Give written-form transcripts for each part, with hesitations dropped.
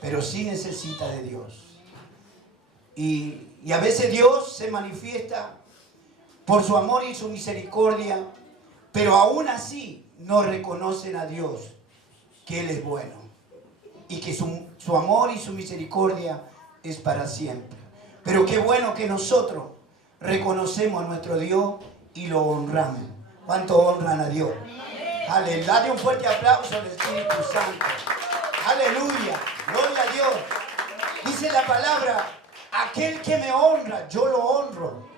pero sí necesita de Dios. Y a veces Dios se manifiesta por su amor y su misericordia, pero aún así no reconocen a Dios, que Él es bueno y que su amor y su misericordia es para siempre. Pero qué bueno que nosotros reconocemos a nuestro Dios y lo honramos. ¿Cuánto honran a Dios? Aleluya. Dale un fuerte aplauso al Espíritu Santo. Aleluya. Gloria a Dios. Dice la palabra, aquel que me honra, yo lo honro.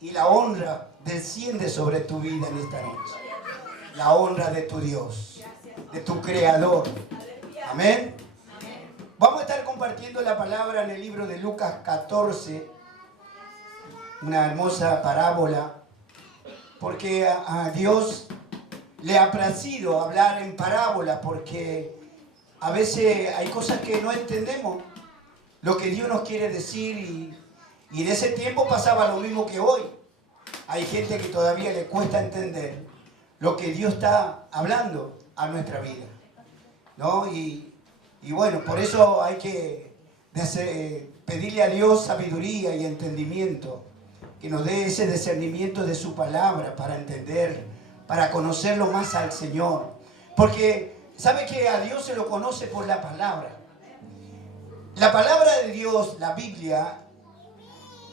Y la honra desciende sobre tu vida en esta noche. La honra de tu Dios, de tu Creador. Amén. Vamos a estar compartiendo la palabra en el libro de Lucas 14. Una hermosa parábola. Porque a Dios le ha placido hablar en parábola. Porque a veces hay cosas que no entendemos. Lo que Dios nos quiere decir. Y en ese tiempo pasaba lo mismo que hoy. Hay gente que todavía le cuesta entender lo que Dios está hablando a nuestra vida, ¿no? Y bueno, por eso hay que pedirle a Dios sabiduría y entendimiento, que nos dé ese discernimiento de su palabra para entender, para conocerlo más al Señor. Porque sabe que a Dios se lo conoce por la palabra. La palabra de Dios, la Biblia,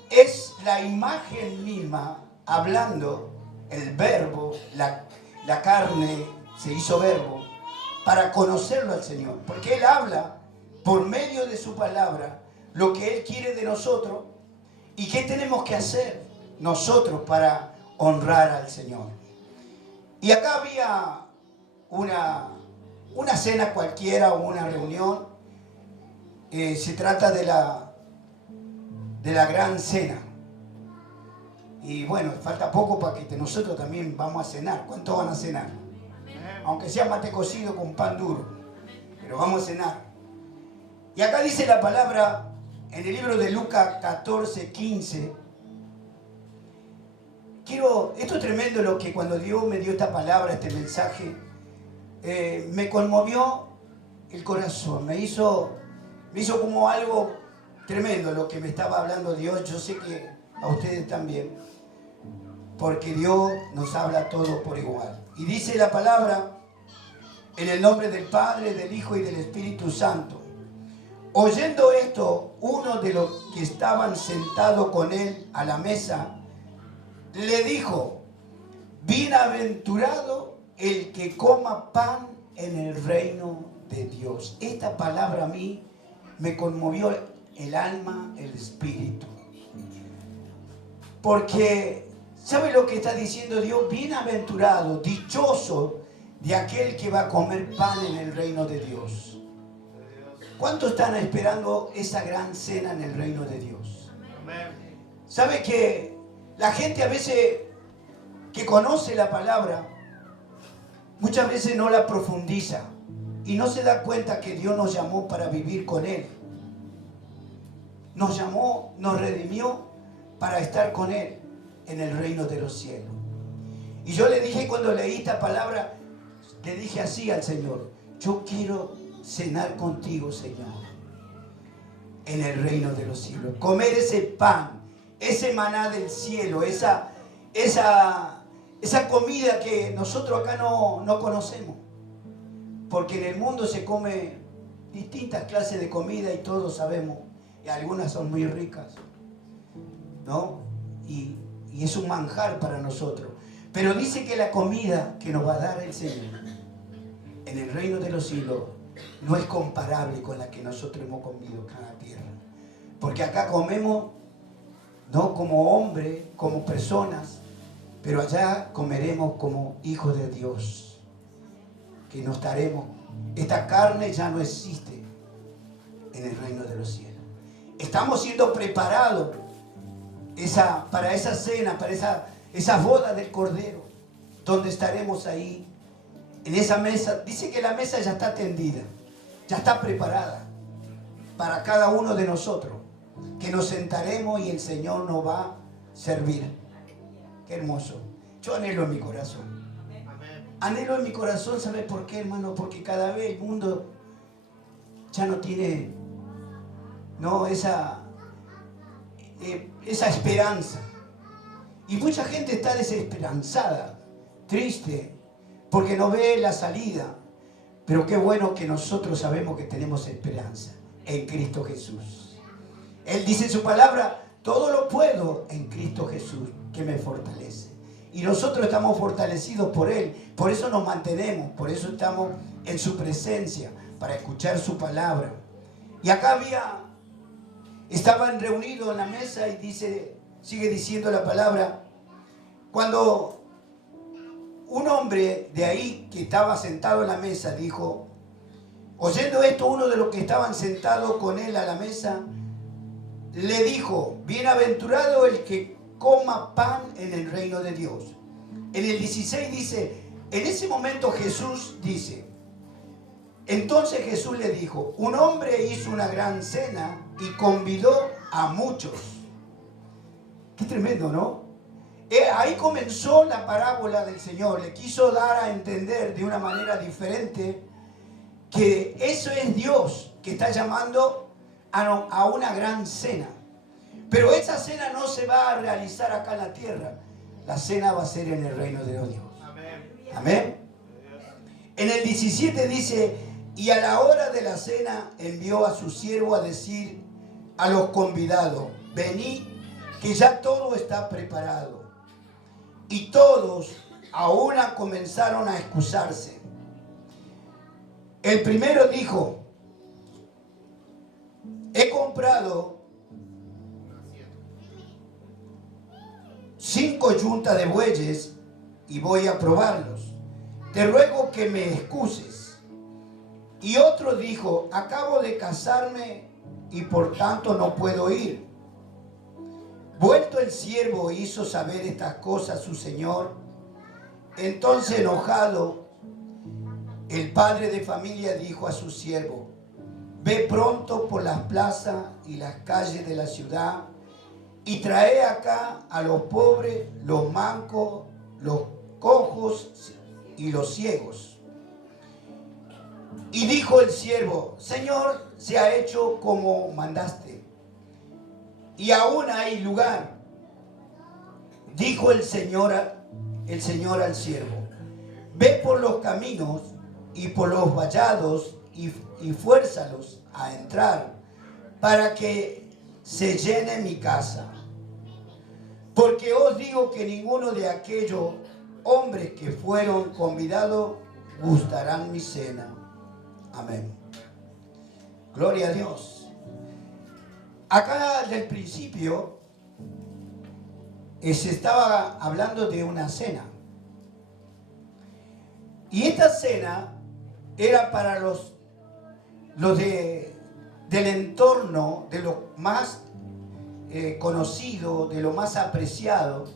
es la imagen misma hablando, el verbo, la carne se hizo verbo para conocerlo al Señor. Porque Él habla por medio de su palabra lo que Él quiere de nosotros y qué tenemos que hacer nosotros para honrar al Señor. Y acá había una cena cualquiera o una reunión. Se trata de la gran cena. Y bueno, falta poco para que nosotros también vamos a cenar. ¿Cuántos van a cenar? Aunque sea mate cocido con pan duro, pero vamos a cenar. Y acá dice la palabra en el libro de Lucas 14, 15. Esto es tremendo lo que cuando Dios me dio esta palabra, este mensaje, me conmovió el corazón, me hizo como algo tremendo lo que me estaba hablando Dios. Yo sé que a ustedes también, porque Dios nos habla a todos por igual. Y dice la palabra en el nombre del Padre, del Hijo y del Espíritu Santo. Oyendo esto, uno de los que estaban sentados con él a la mesa le dijo: bienaventurado el que coma pan en el reino de Dios. Esta palabra a mí me conmovió el alma, el espíritu. Porque, ¿sabe lo que está diciendo Dios? Bienaventurado, dichoso de aquel que va a comer pan en el reino de Dios. ¿Cuántos están esperando esa gran cena en el reino de Dios? ¿Sabe que la gente a veces que conoce la palabra, muchas veces no la profundiza y no se da cuenta que Dios nos llamó para vivir con Él? Nos llamó, nos redimió para estar con Él en el reino de los cielos. Y yo le dije, cuando leí esta palabra, le dije así al Señor: yo quiero cenar contigo, Señor, en el reino de los cielos. Comer ese pan, ese maná del cielo, esa comida que nosotros acá no conocemos. Porque en el mundo se come distintas clases de comida y todos sabemos, y algunas son muy ricas, ¿no? Y es un manjar para nosotros. Pero dice que la comida que nos va a dar el Señor en el reino de los cielos no es comparable con la que nosotros hemos comido acá en la tierra. Porque acá comemos, no como hombres, como personas, pero allá comeremos como hijos de Dios, que nos daremos. Esta carne ya no existe en el reino de los cielos. Estamos siendo preparados para esa cena, para esa boda del Cordero, donde estaremos ahí, en esa mesa. Dice que la mesa ya está tendida, ya está preparada para cada uno de nosotros, que nos sentaremos y el Señor nos va a servir. Qué hermoso. Yo anhelo en mi corazón. Anhelo en mi corazón, ¿sabe por qué, hermano? Porque cada vez el mundo ya no tiene, no, esa esperanza. Y mucha gente está desesperanzada, triste, porque no ve la salida. Pero qué bueno que nosotros sabemos que tenemos esperanza en Cristo Jesús. Él dice en su palabra, todo lo puedo en Cristo Jesús, que me fortalece. Y nosotros estamos fortalecidos por Él. Por eso nos mantenemos, por eso estamos en su presencia, para escuchar su palabra. Y acá estaban reunidos en la mesa y sigue diciendo la palabra, cuando un hombre de ahí que estaba sentado en la mesa dijo, oyendo esto, uno de los que estaban sentados con él a la mesa, le dijo, bienaventurado el que coma pan en el reino de Dios. En el 16 dice, en ese momento Jesús dice, entonces Jesús le dijo, un hombre hizo una gran cena y convidó a muchos. Qué tremendo, ¿no? Ahí comenzó la parábola del Señor. Le quiso dar a entender de una manera diferente que eso es Dios que está llamando a una gran cena. Pero esa cena no se va a realizar acá en la tierra. La cena va a ser en el reino de Dios. Amén. Amén. En el 17 dice, y a la hora de la cena envió a su siervo a decir a los convidados, venid, que ya todo está preparado. Y todos a una comenzaron a excusarse. El primero dijo, he comprado 5 yuntas de bueyes y voy a probarlos. Te ruego que me excuses. Y otro dijo, acabo de casarme y por tanto no puedo ir. Vuelto el siervo hizo saber estas cosas a su señor. Entonces enojado, el padre de familia dijo a su siervo, ve pronto por las plazas y las calles de la ciudad y trae acá a los pobres, los mancos, los cojos y los ciegos. Y dijo el siervo, Señor, se ha hecho como mandaste. Y aún hay lugar. Dijo el Señor al siervo, ve por los caminos y por los vallados y fuérzalos a entrar para que se llene mi casa. Porque os digo que ninguno de aquellos hombres que fueron convidados gustarán mi cena. Amén. Gloria a Dios. Acá del principio se estaba hablando de una cena. Y esta cena era para los del entorno, de lo más conocido, de lo más apreciado,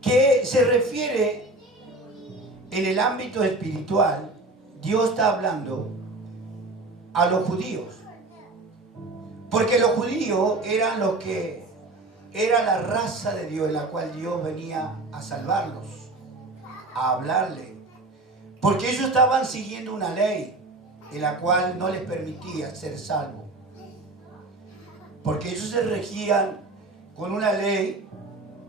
que se refiere en el ámbito espiritual. Dios está hablando a los judíos. Porque los judíos eran los que era la raza de Dios en la cual Dios venía a salvarlos, a hablarle. Porque ellos estaban siguiendo una ley en la cual no les permitía ser salvos. Porque ellos se regían con una ley,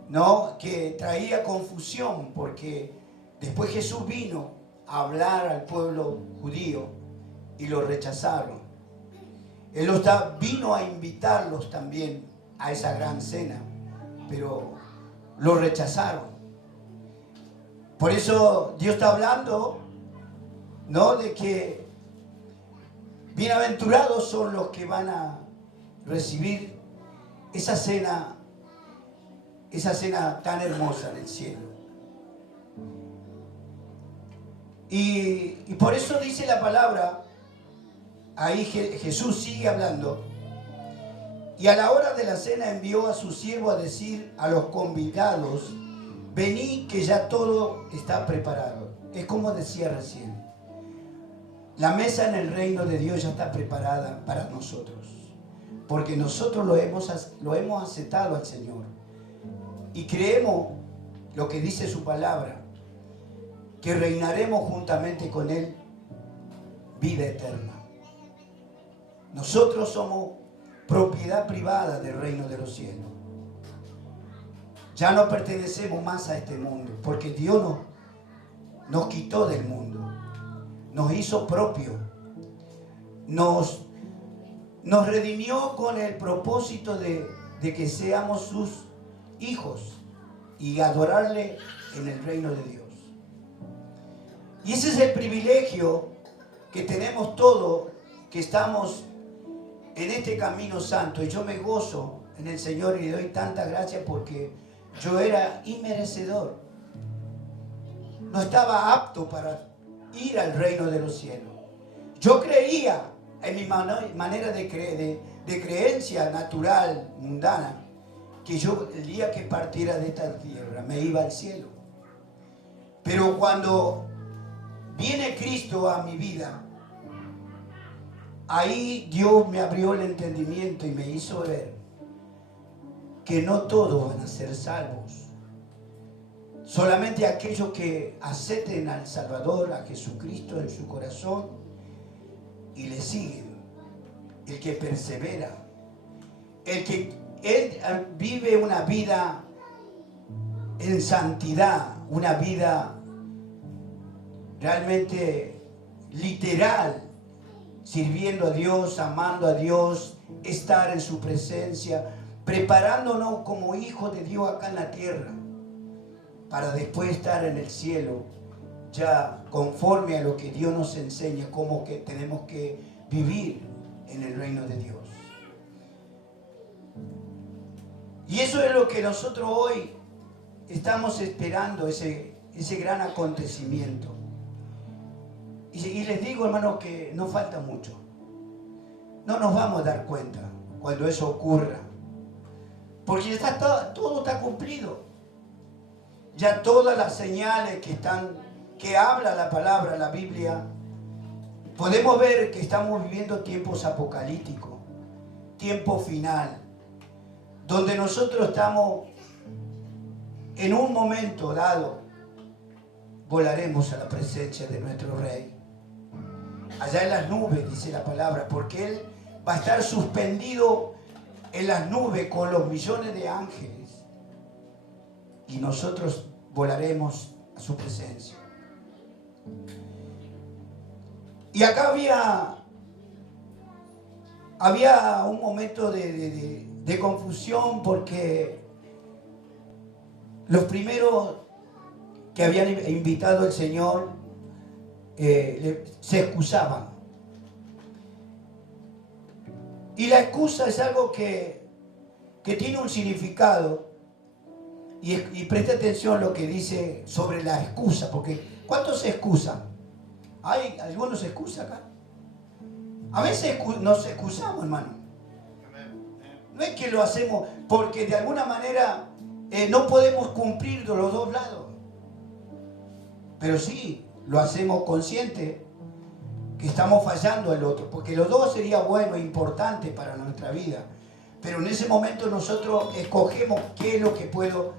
¿no?, que traía confusión, porque después Jesús vino a hablar al pueblo judío y lo rechazaron. Él vino a invitarlos también a esa gran cena, pero lo rechazaron. Por eso Dios está hablando, ¿no?, de que bienaventurados son los que van a recibir esa cena tan hermosa del cielo. Y por eso dice la palabra. Ahí Jesús sigue hablando. Y a la hora de la cena envió a su siervo a decir a los convidados, venid que ya todo está preparado. Es como decía recién. La mesa en el reino de Dios ya está preparada para nosotros. Porque nosotros lo hemos aceptado al Señor. Y creemos lo que dice su palabra, que reinaremos juntamente con Él vida eterna. Nosotros somos propiedad privada del reino de los cielos. Ya no pertenecemos más a este mundo, porque Dios nos quitó del mundo, nos hizo propio, nos redimió con el propósito de que seamos sus hijos y adorarle en el reino de Dios. Y ese es el privilegio que tenemos todos, que estamos en este camino santo. Y yo me gozo en el Señor y le doy tanta gracia porque yo era inmerecedor. No estaba apto para ir al reino de los cielos. Yo creía en mi manera de creencia natural, mundana, que yo el día que partiera de esta tierra me iba al cielo. Pero cuando viene Cristo a mi vida, ahí Dios me abrió el entendimiento y me hizo ver que no todos van a ser salvos. Solamente aquellos que acepten al Salvador, a Jesucristo en su corazón y le siguen. El que persevera, el que vive una vida en santidad, una vida realmente literal, sirviendo a Dios, amando a Dios, estar en su presencia, preparándonos como hijos de Dios acá en la tierra, para después estar en el cielo, ya conforme a lo que Dios nos enseña, cómo que tenemos que vivir en el reino de Dios. Y eso es lo que nosotros hoy estamos esperando, ese gran acontecimiento. Y les digo, hermanos, que no falta mucho. No nos vamos a dar cuenta cuando eso ocurra, porque ya todo está cumplido. Ya todas las señales que habla la palabra, la Biblia, podemos ver que estamos viviendo tiempos apocalípticos, tiempo final, donde nosotros estamos en un momento dado, volaremos a la presencia de nuestro Rey. Allá en las nubes, dice la palabra, porque Él va a estar suspendido en las nubes con los millones de ángeles. Y nosotros volaremos a su presencia. Y acá había un momento de confusión, porque los primeros que habían invitado al Señor se excusaban. Y la excusa es algo que tiene un significado. Y preste atención a lo que dice sobre la excusa, porque ¿cuántos se excusan? ¿Hay algunos se excusan acá? A veces nos excusamos, hermano. No es que lo hacemos porque de alguna manera no podemos cumplir de los dos lados. Pero sí, lo hacemos consciente que estamos fallando al otro, porque los dos sería bueno e importante para nuestra vida. Pero en ese momento nosotros escogemos qué es lo que puedo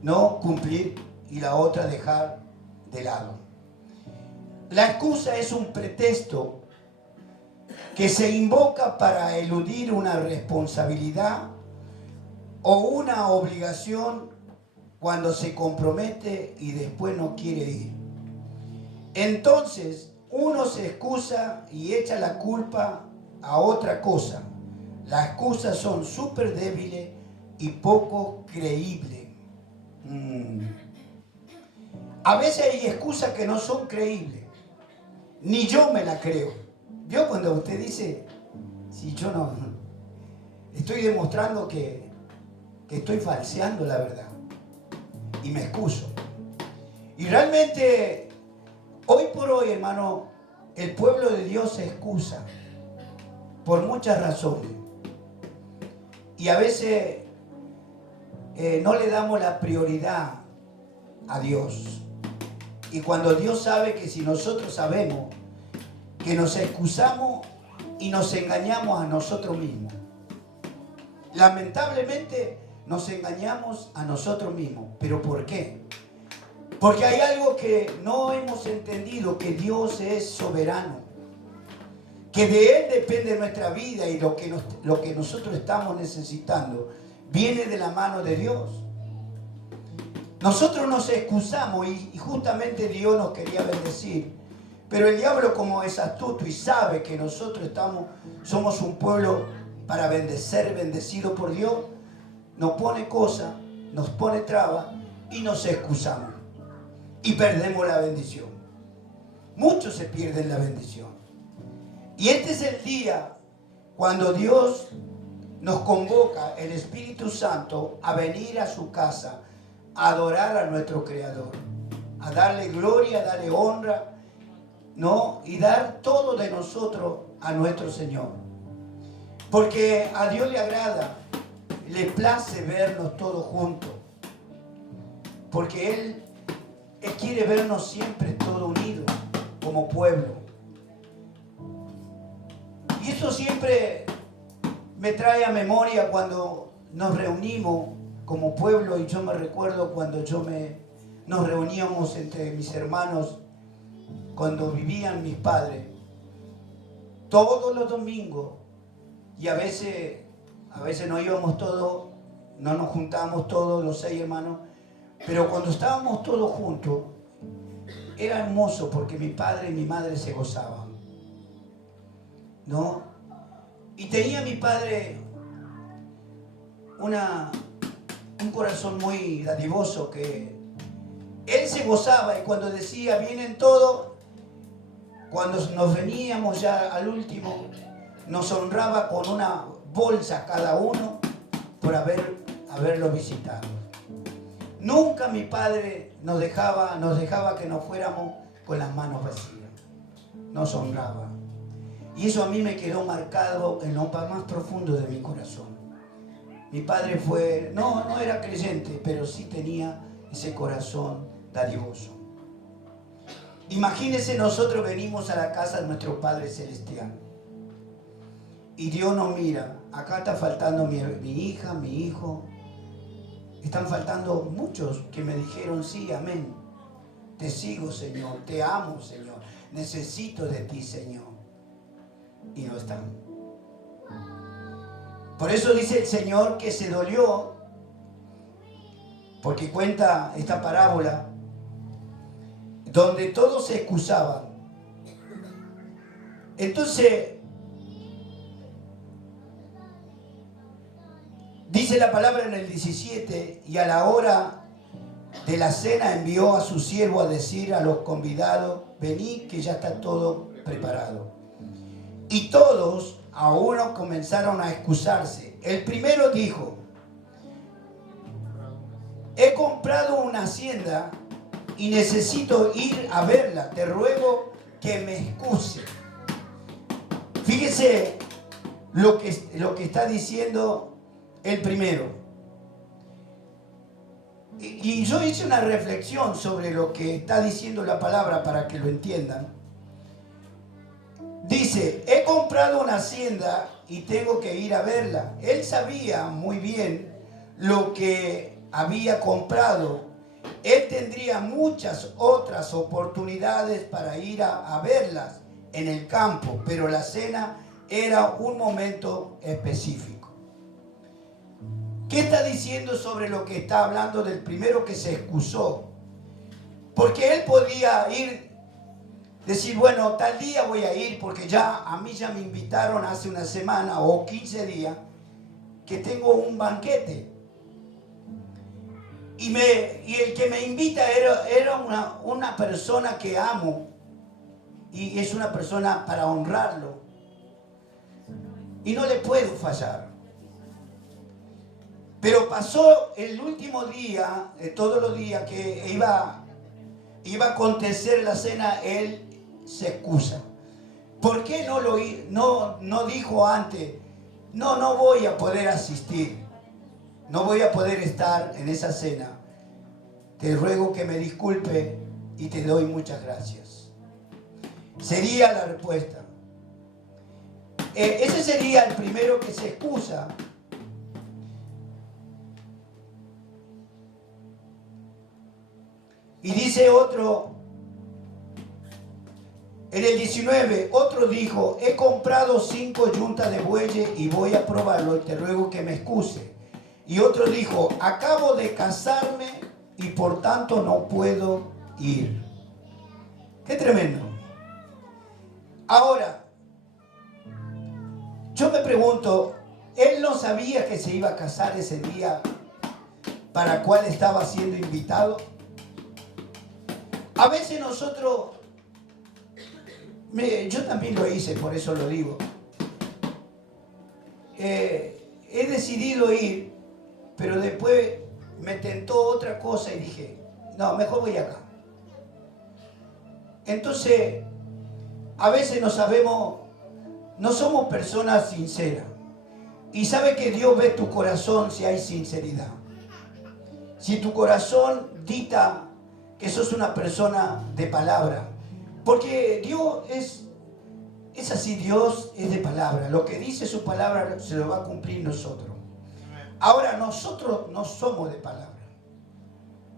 no cumplir y la otra dejar de lado. La excusa es un pretexto que se invoca para eludir una responsabilidad o una obligación cuando se compromete y después no quiere ir. Entonces uno se excusa y echa la culpa a otra cosa. Las excusas son súper débiles y poco creíbles. A veces hay excusas que no son creíbles. Ni yo me la creo. Yo cuando usted dice, si yo no, estoy demostrando que estoy falseando la verdad. Y me excuso. Y realmente, hoy por hoy, hermano, el pueblo de Dios se excusa por muchas razones. Y a veces no le damos la prioridad a Dios. Y cuando Dios sabe que si nosotros sabemos que nos excusamos y nos engañamos a nosotros mismos. Lamentablemente nos engañamos a nosotros mismos. ¿Pero por qué? Porque hay algo que no hemos entendido, que Dios es soberano. que de Él depende nuestra vida y lo que nosotros estamos necesitando, viene de la mano de Dios. Nosotros nos excusamos y justamente Dios nos quería bendecir. Pero el diablo, como es astuto y sabe que nosotros somos un pueblo para ser bendecido por Dios, nos pone cosas, nos pone trabas y nos excusamos. Y perdemos la bendición. Muchos se pierden la bendición. Y este es el día cuando Dios nos convoca, el Espíritu Santo, a venir a su casa, a adorar a nuestro Creador, a darle gloria, a darle honra, ¿no? Y dar todo de nosotros a nuestro Señor. Porque a Dios le agrada, le place vernos todos juntos. Porque Él quiere vernos siempre todos unidos como pueblo. Y eso siempre me trae a memoria cuando nos reunimos como pueblo. Y yo me recuerdo cuando nos reuníamos entre mis hermanos, cuando vivían mis padres, todos los domingos, y a veces no íbamos todos, no nos juntábamos todos los 6 hermanos, pero cuando estábamos todos juntos, era hermoso porque mi padre y mi madre se gozaban, ¿no? Y tenía mi padre un corazón muy dadivoso, que él se gozaba, y cuando decía vienen todos, cuando nos veníamos ya al último, nos honraba con una bolsa cada uno por haberlo visitado. Nunca mi padre nos dejaba que nos fuéramos con las manos vacías. Nos honraba. Y eso a mí me quedó marcado en lo más profundo de mi corazón. Mi padre no era creyente, pero sí tenía ese corazón dadivoso. Imagínense, nosotros venimos a la casa de nuestro Padre Celestial. Y Dios nos mira. Acá está faltando mi hija, mi hijo. Están faltando muchos que me dijeron sí, amén. Te sigo, Señor. Te amo, Señor. Necesito de ti, Señor. Y no están. Por eso dice el Señor que se dolió, porque cuenta esta parábola donde todos se excusaban. Entonces, dice la palabra en el 17, y a la hora de la cena envió a su siervo a decir a los convidados, venid que ya está todo preparado. Y todos a uno comenzaron a excusarse. El primero dijo, he comprado una hacienda y necesito ir a verla, te ruego que me excuse. Fíjese lo que está diciendo el primero. Y yo hice una reflexión sobre lo que está diciendo la palabra para que lo entiendan. Dice, he comprado una hacienda y tengo que ir a verla. Él sabía muy bien lo que había comprado. Él tendría muchas otras oportunidades para ir a verlas en el campo, pero la cena era un momento específico. ¿Qué está diciendo sobre lo que está hablando del primero que se excusó? Porque él podía decir, bueno, tal día voy a ir porque a mí ya me invitaron hace una semana o 15 días que tengo un banquete. Y el que me invita era una persona que amo y es una persona para honrarlo. Y no le puedo fallar. Pero pasó el último día, todos los días que iba a acontecer la cena, él se excusa. ¿Por qué no dijo antes, no voy a poder asistir, no voy a poder estar en esa cena? Te ruego que me disculpe y te doy muchas gracias. Sería la respuesta. Ese sería el primero que se excusa. Y dice otro, En el 19, otro dijo, he comprado 5 yuntas de bueyes y voy a probarlo y te ruego que me excuse. Y otro dijo, acabo de casarme y por tanto no puedo ir. Qué tremendo. Ahora, yo me pregunto, ¿él no sabía que se iba a casar ese día para el cual estaba siendo invitado? A veces nosotros, yo también lo hice, por eso lo digo. He decidido ir, pero después me tentó otra cosa y dije, no, mejor voy acá. Entonces, a veces no somos personas sinceras. Y sabe que Dios ve tu corazón si hay sinceridad. Si tu corazón dicta que sos una persona de palabra. Porque Dios es así, Dios es de palabra. Lo que dice su palabra se lo va a cumplir nosotros. Ahora, nosotros no somos de palabra.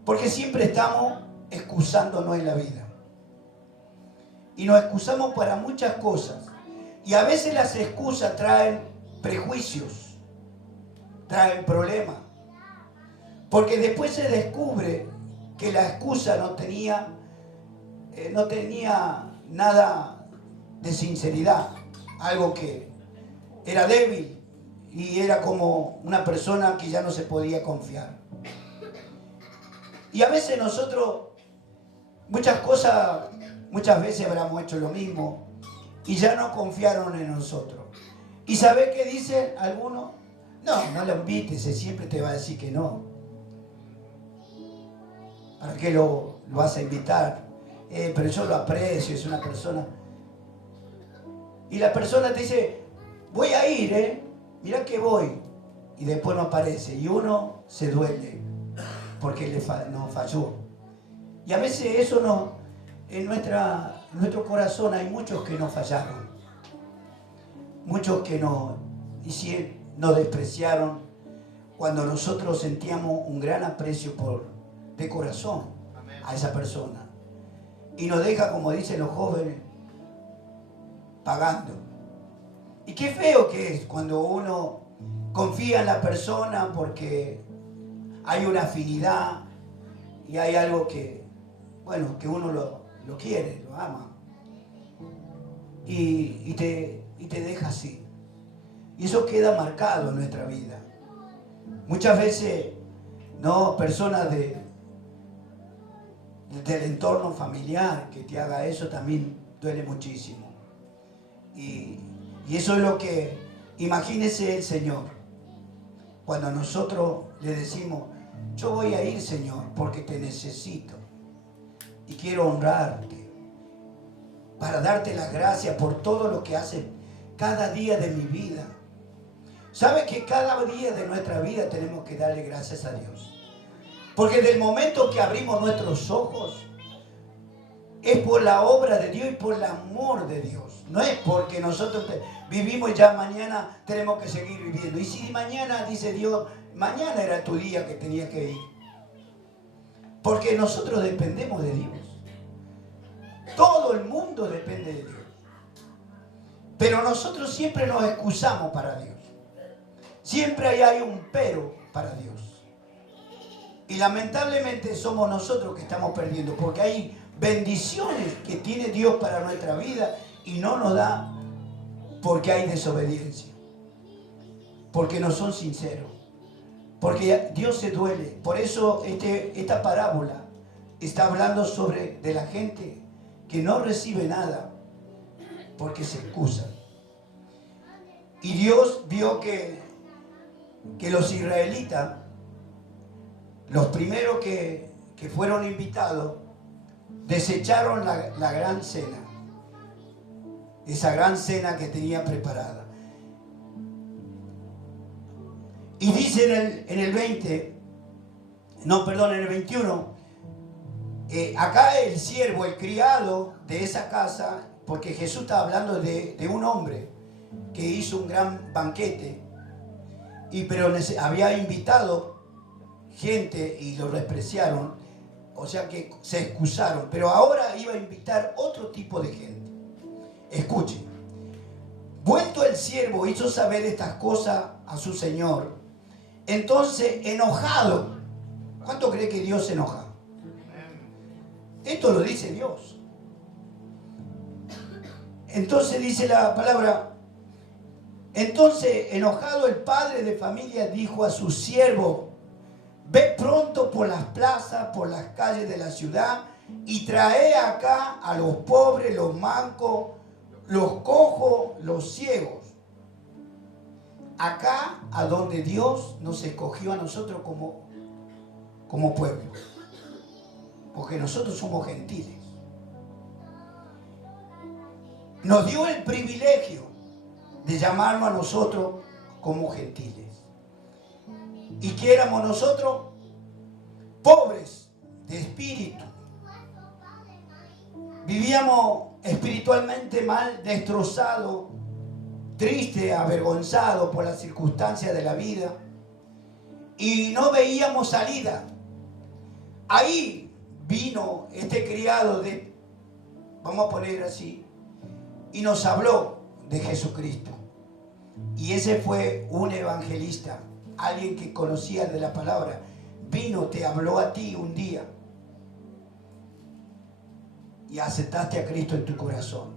Porque siempre estamos excusándonos en la vida. Y nos excusamos para muchas cosas. Y a veces las excusas traen prejuicios, traen problemas. Porque después se descubre que la excusa no tenía nada de sinceridad. Algo que era débil y era como una persona que ya no se podía confiar. Y a veces nosotros, muchas veces habremos hecho lo mismo y ya no confiaron en nosotros. ¿Y sabe qué dice alguno? No lo invites, siempre te va a decir que no. ¿Para qué lo vas a invitar? Pero yo lo aprecio, es una persona. Y la persona te dice, voy a ir, mirá que voy. Y después no aparece. Y uno se duele porque nos falló. Y a veces eso no, en nuestro corazón hay muchos que nos fallaron. Muchos que nos despreciaron cuando nosotros sentíamos un gran aprecio de corazón a esa persona. Y nos deja, como dicen los jóvenes, pagando. Y qué feo que es cuando uno confía en la persona porque hay una afinidad y hay algo que uno lo quiere, lo ama. Y te deja así. Y eso queda marcado en nuestra vida. Muchas veces, personas del entorno familiar que te haga eso también duele muchísimo. Y eso es lo que, imagínese el Señor, cuando nosotros le decimos, yo voy a ir, Señor, porque te necesito y quiero honrarte, para darte las gracias por todo lo que haces cada día de mi vida. ¿Sabe que cada día de nuestra vida tenemos que darle gracias a Dios? Porque del momento que abrimos nuestros ojos, es por la obra de Dios y por el amor de Dios. No es porque nosotros vivimos y ya mañana tenemos que seguir viviendo. Y si mañana, dice Dios, mañana era tu día que tenías que ir. Porque nosotros dependemos de Dios. Todo el mundo depende de Dios. Pero nosotros siempre nos excusamos para Dios. Siempre hay un pero para Dios. Y lamentablemente somos nosotros que estamos perdiendo, porque hay bendiciones que tiene Dios para nuestra vida y no nos da porque hay desobediencia, porque no son sinceros, porque Dios se duele. Por eso esta parábola está hablando de la gente que no recibe nada porque se excusa. Y Dios vio que los israelitas, los primeros que fueron invitados, desecharon la gran cena, esa gran cena que tenía preparada. Y dice en el 21, acá el siervo, el criado de esa casa, porque Jesús está hablando de un hombre que hizo un gran banquete, pero había invitado gente y lo despreciaron, o sea que se excusaron, pero ahora iba a invitar otro tipo de gente. Escuchen. Vuelto el siervo hizo saber estas cosas a su señor. Entonces, enojado. ¿Cuánto cree que Dios se enoja? Esto lo dice Dios. Entonces dice la palabra. Entonces, enojado el padre de familia dijo a su siervo: ve pronto por las plazas, por las calles de la ciudad y trae acá a los pobres, los mancos, los cojos, los ciegos. Acá a donde Dios nos escogió a nosotros como pueblo. Porque nosotros somos gentiles. Nos dio el privilegio de llamarnos a nosotros como gentiles. ¿Y qué éramos nosotros? Pobres de espíritu. Vivíamos espiritualmente mal, destrozados, tristes, avergonzados por las circunstancias de la vida. Y no veíamos salida. Ahí vino este criado vamos a poner así, y nos habló de Jesucristo. Y ese fue un evangelista, alguien que conocía de la palabra. Vino, te habló a ti un día y aceptaste a Cristo en tu corazón.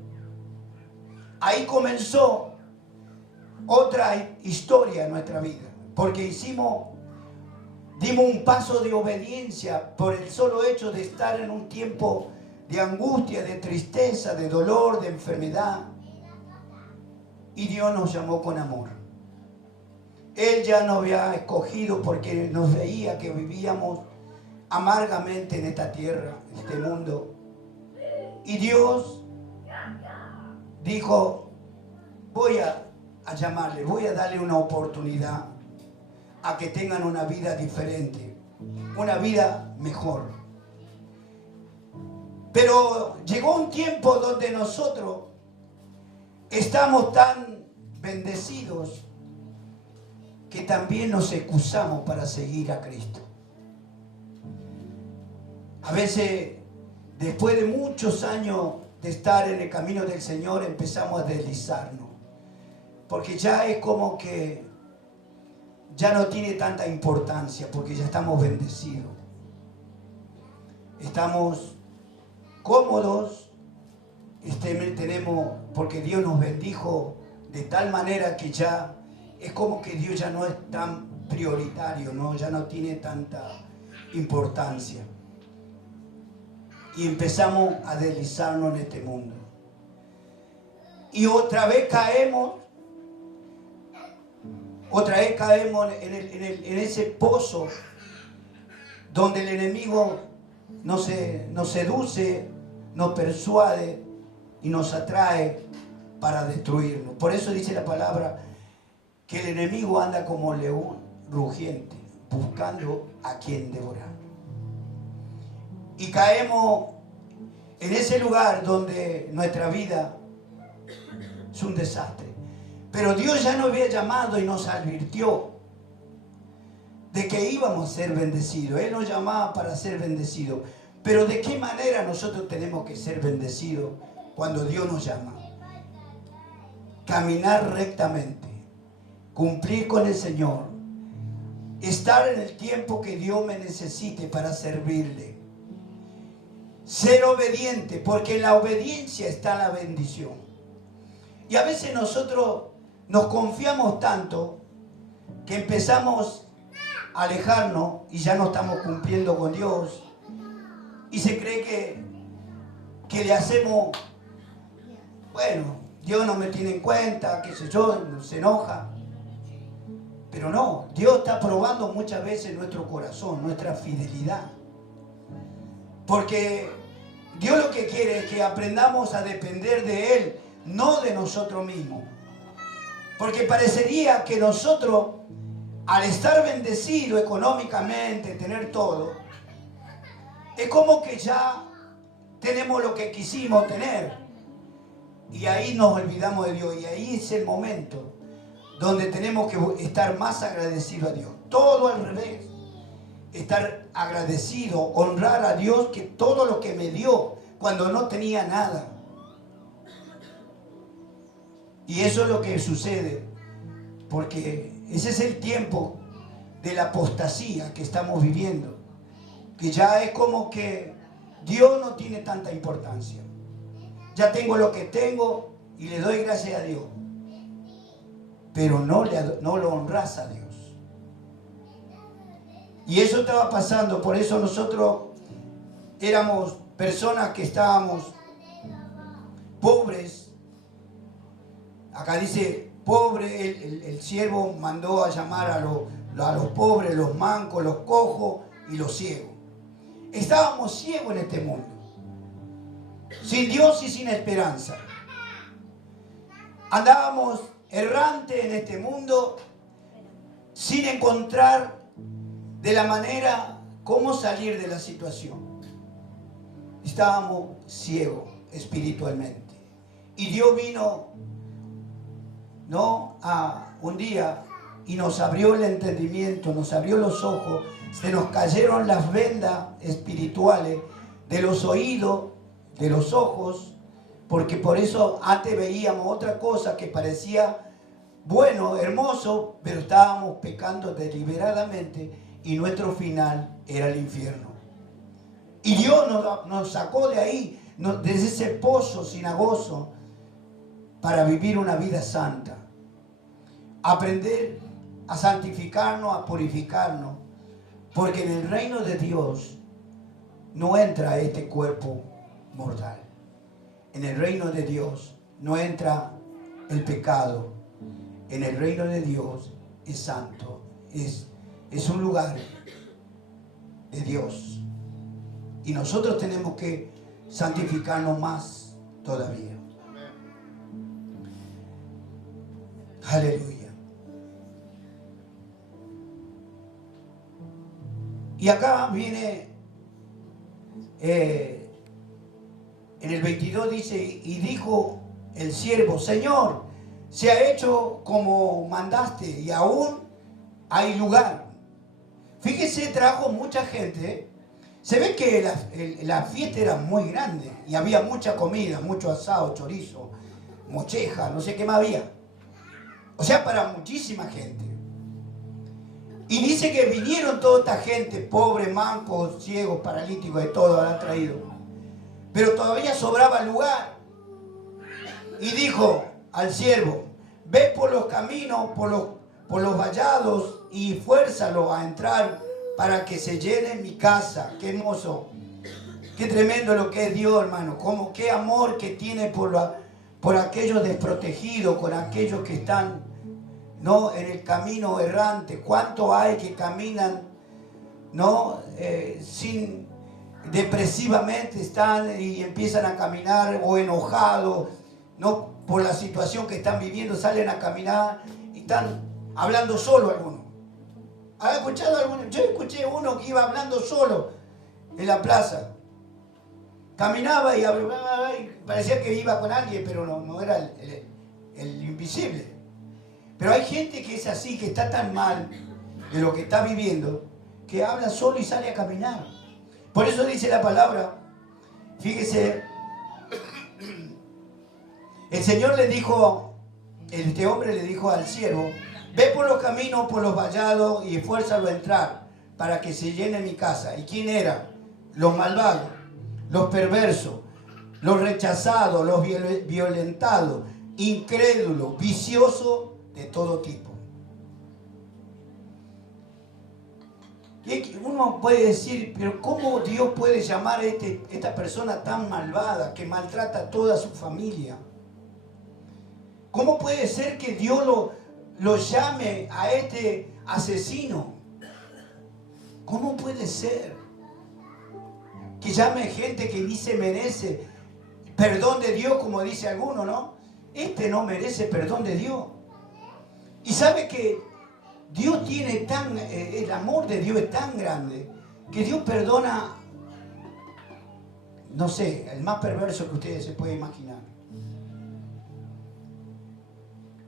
Ahí comenzó otra historia en nuestra vida, porque dimos un paso de obediencia por el solo hecho de estar en un tiempo de angustia, de tristeza, de dolor, de enfermedad. Y Dios nos llamó con amor. Él ya nos había escogido porque nos veía que vivíamos amargamente en esta tierra, en este mundo. Y Dios dijo: voy a llamarle, voy a darle una oportunidad a que tengan una vida diferente, una vida mejor. Pero llegó un tiempo donde nosotros estamos tan bendecidos que también nos excusamos para seguir a Cristo. A veces, después de muchos años de estar en el camino del Señor, empezamos a deslizarnos. Porque ya es como que ya no tiene tanta importancia, porque ya estamos bendecidos. Estamos cómodos, tenemos, porque Dios nos bendijo de tal manera que ya es como que Dios ya no es tan prioritario, ¿no? Ya no tiene tanta importancia. Y empezamos a deslizarnos en este mundo. Y otra vez caemos en ese pozo donde el enemigo nos seduce, nos persuade y nos atrae para destruirnos. Por eso dice la palabra que el enemigo anda como león rugiente, buscando a quien devorar. Y caemos en ese lugar donde nuestra vida es un desastre. Pero Dios ya nos había llamado y nos advirtió de que íbamos a ser bendecidos. Él nos llamaba para ser bendecidos. Pero ¿de qué manera nosotros tenemos que ser bendecidos cuando Dios nos llama? Caminar rectamente, cumplir con el Señor, estar en el tiempo que Dios me necesite para servirle, ser obediente, porque en la obediencia está la bendición. Y a veces nosotros nos confiamos tanto que empezamos a alejarnos y ya no estamos cumpliendo con Dios. Y se cree que le hacemos, bueno, Dios no me tiene en cuenta, qué sé yo, se enoja. Pero no, Dios está probando muchas veces nuestro corazón, nuestra fidelidad. Porque Dios lo que quiere es que aprendamos a depender de Él, no de nosotros mismos. Porque parecería que nosotros, al estar bendecidos económicamente, tener todo, es como que ya tenemos lo que quisimos tener. Y ahí nos olvidamos de Dios. Y ahí es el momento donde tenemos que estar más agradecidos a Dios. Todo al revés. Estar agradecido, honrar a Dios que todo lo que me dio cuando no tenía nada. Y eso es lo que sucede, porque ese es el tiempo de la apostasía que estamos viviendo, que ya es como que Dios no tiene tanta importancia. Ya tengo lo que tengo y le doy gracias a Dios, pero no lo honras a Dios. Y eso estaba pasando, por eso nosotros éramos personas que estábamos pobres. Acá dice, pobre, el siervo mandó a llamar a los pobres, los mancos, los cojos y los ciegos. Estábamos ciegos en este mundo, sin Dios y sin esperanza. Andábamos errantes en este mundo sin encontrar de la manera cómo salir de la situación. Estábamos ciegos espiritualmente. Y Dios vino, un día y nos abrió el entendimiento, nos abrió los ojos, se nos cayeron las vendas espirituales de los oídos, de los ojos, porque por eso antes veíamos otra cosa que parecía bueno, hermoso, pero estábamos pecando deliberadamente y nuestro final era el infierno. Y Dios nos sacó de ahí, desde ese pozo cenagoso, para vivir una vida santa. Aprender a santificarnos, a purificarnos, porque en el reino de Dios no entra este cuerpo mortal. En el reino de Dios no entra el pecado. En el reino de Dios es santo, es un lugar de Dios. Y nosotros tenemos que santificarnos más todavía. Aleluya. Y acá viene, en el 22 dice, y dijo el siervo, Señor, se ha hecho como mandaste y aún hay lugar. Fíjese, trajo mucha gente. Se ve que la fiesta era muy grande y había mucha comida, mucho asado, chorizo, mocheja, no sé qué más había. O sea, para muchísima gente. Y dice que vinieron toda esta gente, pobres, mancos, ciegos, paralíticos, de todo habrán traído. Pero todavía sobraba lugar. Y dijo al siervo, ve por los caminos, por los vallados y fuérzalo a entrar para que se llene mi casa. Qué hermoso, qué tremendo lo que es Dios, hermano. Qué amor que tiene por aquellos desprotegidos, con aquellos que están en el camino errante. ¿Cuánto hay que caminan depresivamente están y empiezan a caminar o enojados, por la situación que están viviendo, salen a caminar y están hablando solo algunos? ¿Has escuchado alguno? Yo escuché uno que iba hablando solo en la plaza. Caminaba y parecía que iba con alguien, pero no era el invisible. Pero hay gente que es así, que está tan mal de lo que está viviendo, que habla solo y sale a caminar. Por eso dice la palabra, fíjese, el Señor le dijo, este hombre le dijo al siervo, ve por los caminos, por los vallados y esfuérzalo a entrar para que se llene mi casa. ¿Y quién era? Los malvados, los perversos, los rechazados, los violentados, incrédulos, viciosos de todo tipo. Y uno puede decir, pero ¿cómo Dios puede llamar a esta persona tan malvada que maltrata a toda su familia? ¿Cómo puede ser que Dios lo llame a este asesino? ¿Cómo puede ser que llame gente que ni se merece perdón de Dios, como dice alguno, ¿no? Este no merece perdón de Dios. Y sabe que Dios tiene el amor de Dios es tan grande que Dios perdona, no sé, el más perverso que ustedes se pueden imaginar.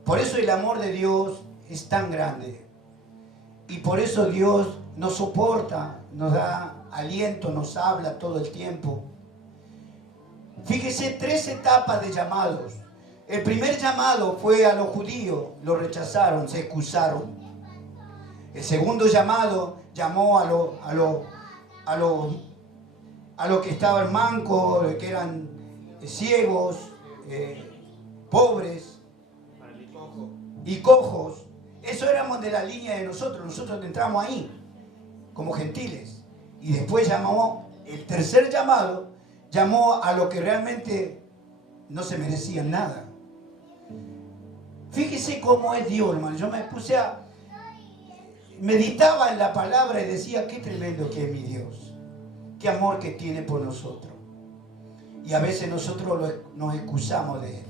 Por eso el amor de Dios es tan grande. Y por eso Dios nos soporta, nos da aliento, nos habla todo el tiempo. Fíjese, 3 etapas de llamados. El primer llamado fue a los judíos, lo rechazaron, se excusaron. El segundo llamado llamó a los que estaban mancos, que eran ciegos, pobres y cojos. Eso éramos de la línea de nosotros. Nosotros entramos ahí como gentiles. Y después llamó, el tercer llamado, llamó a los que realmente no se merecían nada. Fíjese cómo es Dios, hermano. Yo me puse meditaba en la palabra y decía, qué tremendo que es mi Dios. Qué amor que tiene por nosotros. Y a veces nosotros nos excusamos de Él.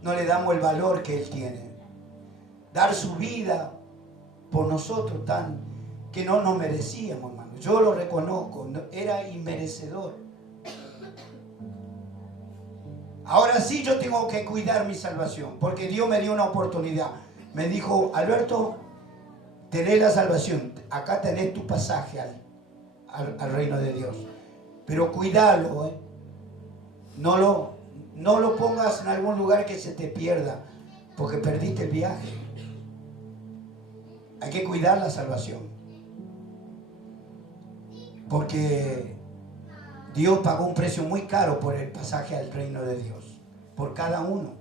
No le damos el valor que Él tiene. Dar su vida por nosotros tan que no nos merecíamos, hermano. Yo lo reconozco, era inmerecedor. Ahora sí yo tengo que cuidar mi salvación, porque Dios me dio una oportunidad. Me dijo, Alberto, tenés la salvación, acá tenés tu pasaje al reino de Dios. Pero cuídalo, no lo pongas en algún lugar que se te pierda, porque perdiste el viaje. Hay que cuidar la salvación. Porque Dios pagó un precio muy caro por el pasaje al reino de Dios, por cada uno.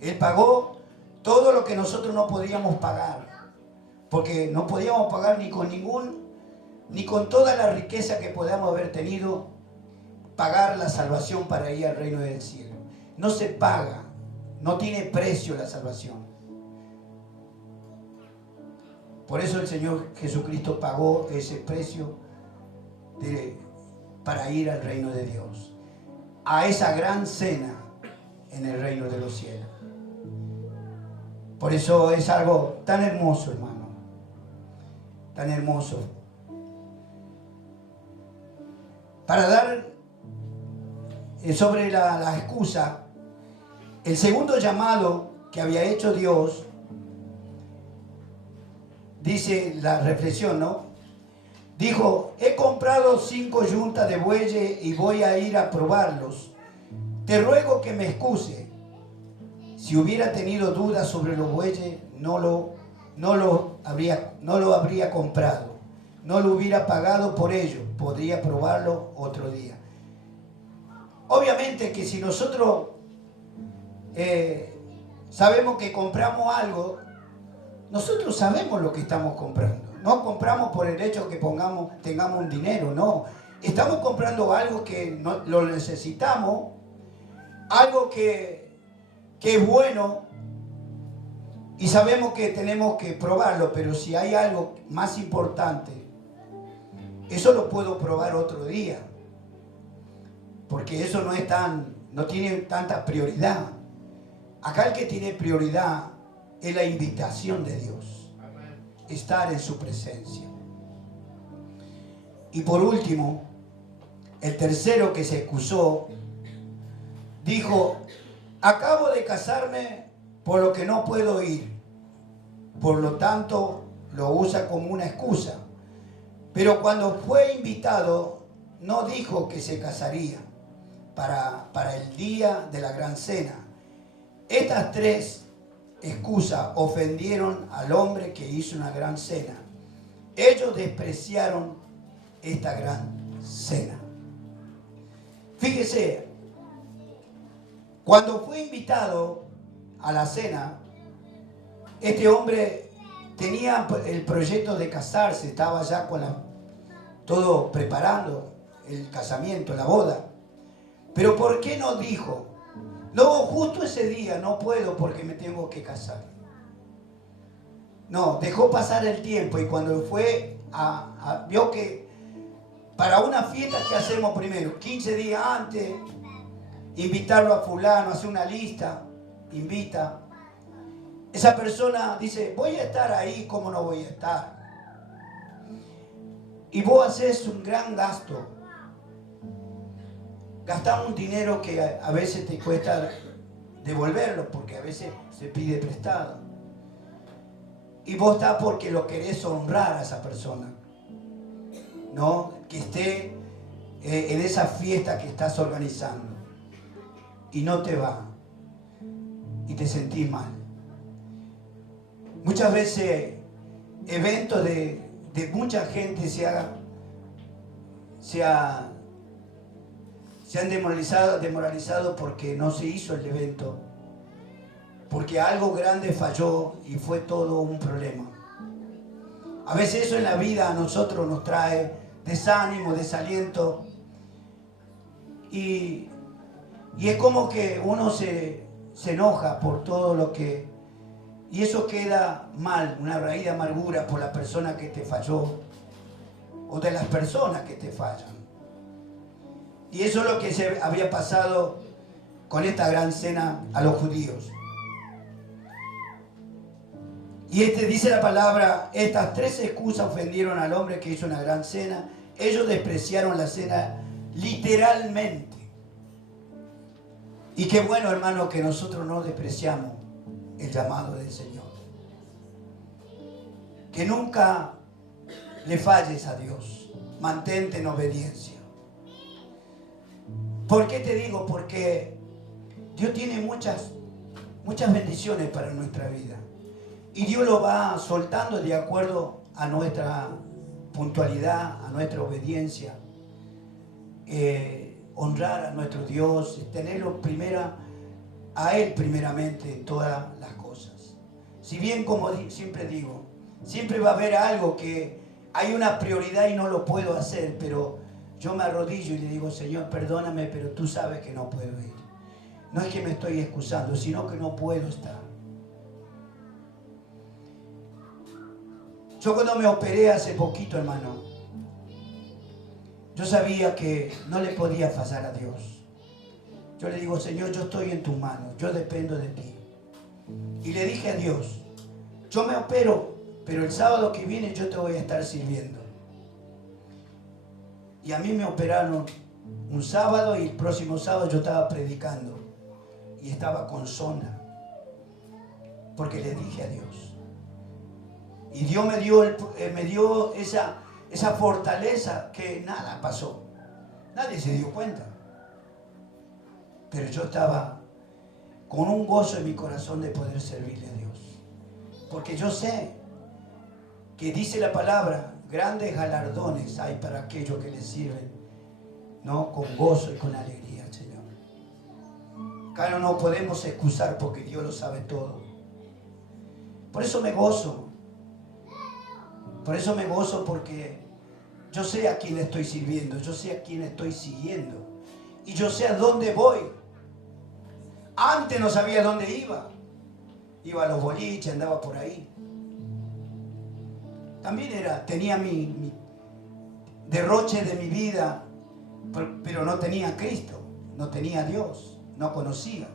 Él pagó todo lo que nosotros no podíamos pagar, porque no podíamos pagar ni con toda la riqueza que podamos haber tenido, pagar la salvación para ir al reino del cielo. No se paga, no tiene precio la salvación. Por eso el Señor Jesucristo pagó ese precio para ir al reino de Dios, a esa gran cena en el reino de los cielos. Por eso es algo tan hermoso, hermano, tan hermoso. Para dar sobre la excusa, el segundo llamado que había hecho Dios, dice la reflexión, ¿no? Dijo, he comprado 5 yuntas de bueyes y voy a ir a probarlos. Te ruego que me excuse. Si hubiera tenido dudas sobre los bueyes, no lo habría comprado. No lo hubiera pagado por ello. Podría probarlo otro día. Obviamente que si nosotros sabemos que compramos algo, nosotros sabemos lo que estamos comprando. No compramos por el hecho que tengamos un dinero, no. Estamos comprando algo que lo necesitamos, algo que es bueno, y sabemos que tenemos que probarlo, pero si hay algo más importante, eso lo puedo probar otro día, porque eso no tiene tanta prioridad. Acá el que tiene prioridad es la invitación de Dios. Estar en su presencia. Y por último, el tercero que se excusó, dijo, acabo de casarme por lo que no puedo ir. Por lo tanto, lo usa como una excusa. Pero cuando fue invitado, no dijo que se casaría para el día de la gran cena. Estas 3 excusas ofendieron al hombre que hizo una gran cena. Ellos despreciaron esta gran cena. Fíjese, cuando fue invitado a la cena, este hombre tenía el proyecto de casarse, estaba ya todo preparando el casamiento, la boda. Pero ¿por qué no dijo? No, justo ese día no puedo porque me tengo que casar. No, dejó pasar el tiempo y cuando fue vio que para una fiesta que hacemos primero, 15 días antes, invitarlo a fulano, hacer una lista, invita. Esa persona dice, voy a estar ahí, ¿cómo no voy a estar? Y vos haces un gran gasto. Gastamos un dinero que a veces te cuesta devolverlo, porque a veces se pide prestado. Y vos estás porque lo querés honrar a esa persona, ¿no? Que esté en esa fiesta que estás organizando. Y no te va. y te sentís mal. Muchas veces eventos de mucha gente se han demoralizado porque no se hizo el evento, porque algo grande falló y fue todo un problema. A veces eso en la vida a nosotros nos trae desánimo, desaliento, y es como que uno se enoja por todo lo que... Y eso queda mal, una raíz de amargura por la persona que te falló o de las personas que te fallan. Y eso es lo que se había pasado con esta gran cena a los judíos. Y dice la palabra, estas 3 excusas ofendieron al hombre que hizo una gran cena. Ellos despreciaron la cena literalmente. Y qué bueno, hermano, que nosotros no despreciamos el llamado del Señor. Que nunca le falles a Dios. Mantente en obediencia. ¿Por qué te digo? Porque Dios tiene muchas bendiciones para nuestra vida. Y Dios lo va soltando de acuerdo a nuestra puntualidad, a nuestra obediencia. Honrar a nuestro Dios, tenerlo a Él primeramente en todas las cosas. Si bien, como siempre digo, siempre va a haber algo que hay una prioridad y no lo puedo hacer, pero yo me arrodillo y le digo, Señor, perdóname, pero tú sabes que no puedo ir. No es que me estoy excusando, sino que no puedo estar. Yo cuando me operé hace poquito, hermano, yo sabía que no le podía fallar a Dios. Yo le digo, Señor, yo estoy en tus manos, yo dependo de ti. Y le dije a Dios, yo me opero, pero el sábado que viene yo te voy a estar sirviendo. Y a mí me operaron un sábado y el próximo sábado yo estaba predicando. Y estaba con zona. Porque le dije a Dios. Y Dios me dio esa fortaleza que nada pasó. Nadie se dio cuenta. Pero yo estaba con un gozo en mi corazón de poder servirle a Dios. Porque yo sé que dice la palabra, grandes galardones hay para aquellos que les sirven, ¿no? Con gozo y con alegría, Señor. Claro, no podemos excusar porque Dios lo sabe todo. Por eso me gozo. Por eso me gozo porque yo sé a quién le estoy sirviendo, yo sé a quién estoy siguiendo y yo sé a dónde voy. Antes no sabía dónde iba. Iba a los boliches, andaba por ahí. También tenía mi derroche de mi vida, pero no tenía a Cristo, no tenía a Dios, no conocía.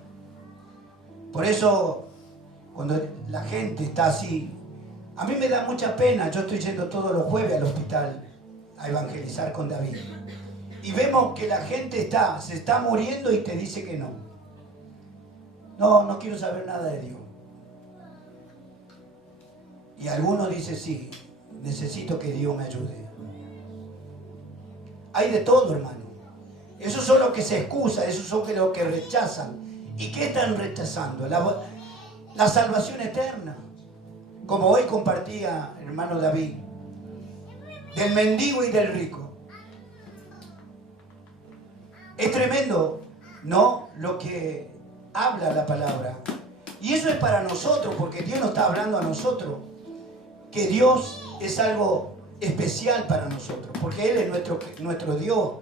Por eso, cuando la gente está así, a mí me da mucha pena. Yo estoy yendo todos los jueves al hospital a evangelizar con David. Y vemos que la gente se está muriendo y te dice que no. No quiero saber nada de Dios. Y algunos dicen, sí, necesito que Dios me ayude. Hay de todo, hermano. Esos son los que se excusan, esos son los que rechazan. ¿Y qué están rechazando? La salvación eterna. Como hoy compartía, hermano David, del mendigo y del rico. Es tremendo, ¿no? Lo que habla la palabra. Y eso es para nosotros, porque Dios nos está hablando a nosotros. Que Dios es algo especial para nosotros, porque Él es nuestro Dios.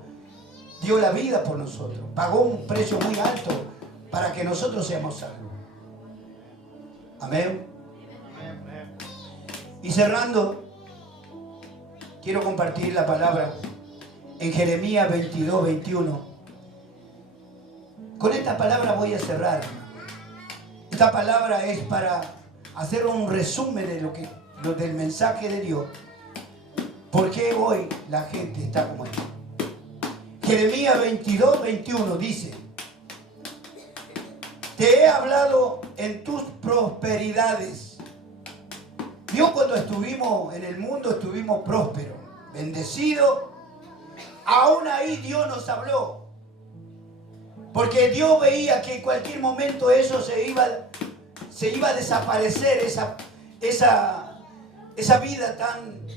Dio la vida por nosotros. Pagó un precio muy alto para que nosotros seamos salvos. Amén. Y cerrando, quiero compartir la palabra en Jeremías 22, 21. Con esta palabra voy a cerrar. Esta palabra es para hacer un resumen de del mensaje de Dios. ¿Por qué hoy la gente está como está? Jeremías 22, 21 dice: te he hablado en tus prosperidades. Dios, cuando estuvimos en el mundo, estuvimos prósperos, bendecidos. Aún ahí Dios nos habló. Porque Dios veía que en cualquier momento eso se iba a desaparecer, esa vida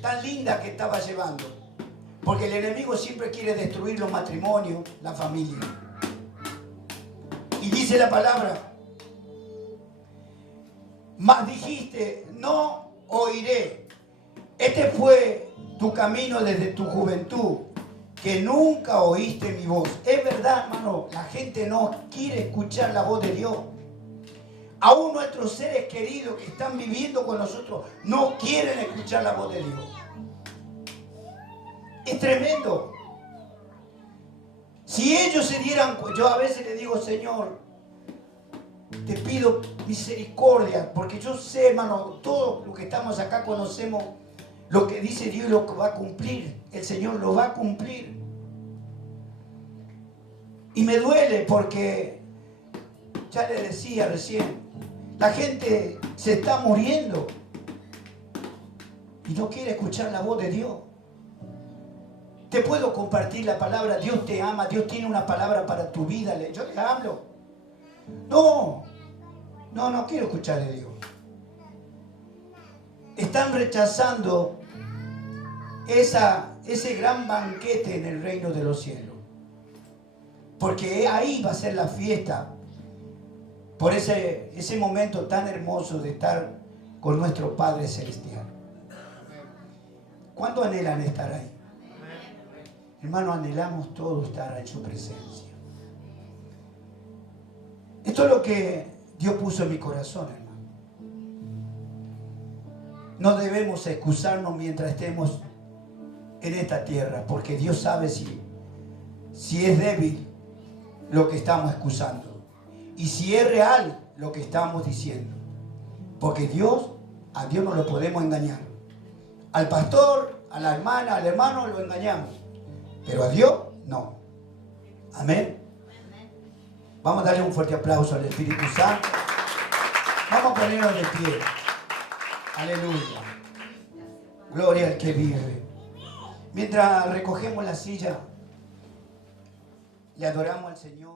tan linda que estaba llevando. Porque el enemigo siempre quiere destruir los matrimonios, la familia. Y dice la palabra, mas dijiste, no oiré. Este fue tu camino desde tu juventud, que nunca oíste mi voz. Es verdad, hermano, la gente no quiere escuchar la voz de Dios. Aún nuestros seres queridos que están viviendo con nosotros no quieren escuchar la voz de Dios. Es tremendo. Si ellos se dieran, yo a veces le digo, Señor, te pido misericordia, porque yo sé, hermano, todos los que estamos acá conocemos lo que dice Dios y lo que va a cumplir. El Señor lo va a cumplir. Y me duele porque, ya le decía recién, la gente se está muriendo y no quiere escuchar la voz de Dios. Te puedo compartir la palabra, Dios te ama, Dios tiene una palabra para tu vida. Yo le hablo. No quiero escuchar de Dios. Están rechazando ese gran banquete en el reino de los cielos. Porque ahí va a ser la fiesta. Por ese momento tan hermoso de estar con nuestro Padre Celestial. ¿Cuánto anhelan estar ahí? Hermano, anhelamos todos estar en su presencia. Esto es lo que Dios puso en mi corazón, hermano. No debemos excusarnos mientras estemos en esta tierra, porque Dios sabe si es débil lo que estamos excusando y si es real lo que estamos diciendo. Porque a Dios no lo podemos engañar. Al pastor, a la hermana, al hermano lo engañamos, pero a Dios no. Amén. Vamos a darle un fuerte aplauso al Espíritu Santo. Vamos a ponernos de pie. Aleluya. Gloria al que vive. Mientras recogemos la silla, le adoramos al Señor.